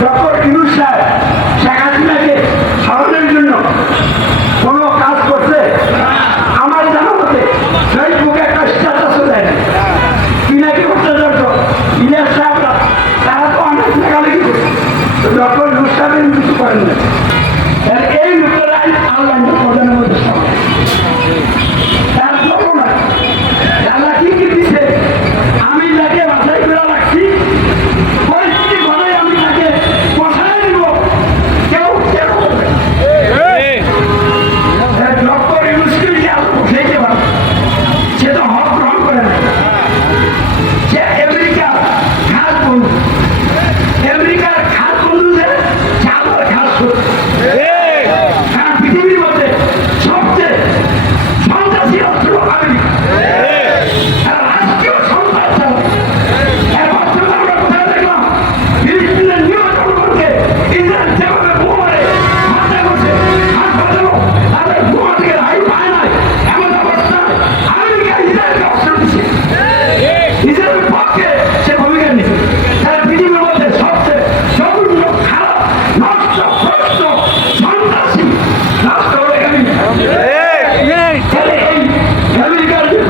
doctor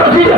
নবী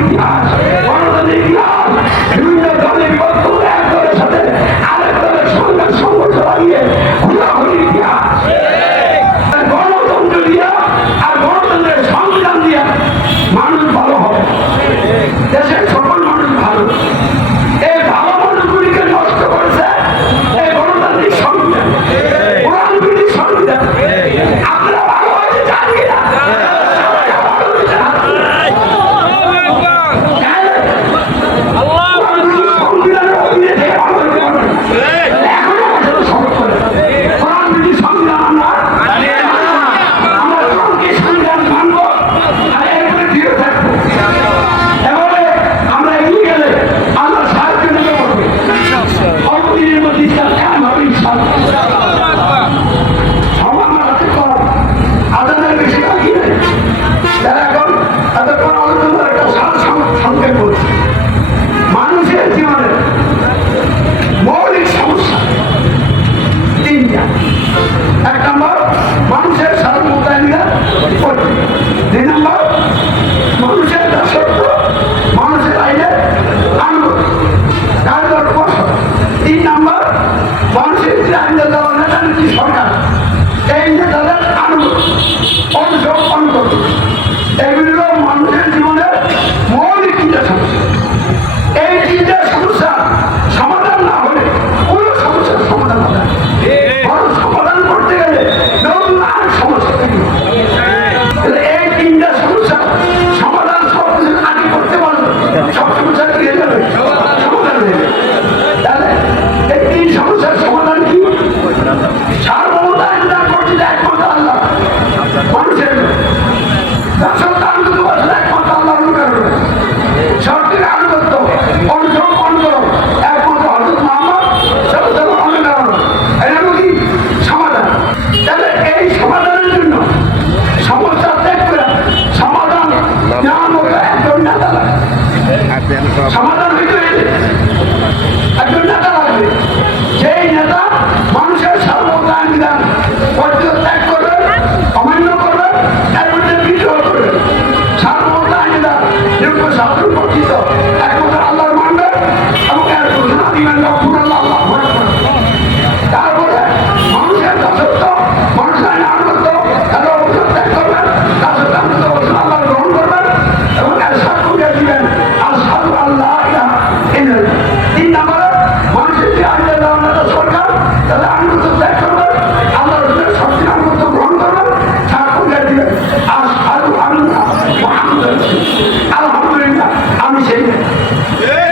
ইতিহাস হবে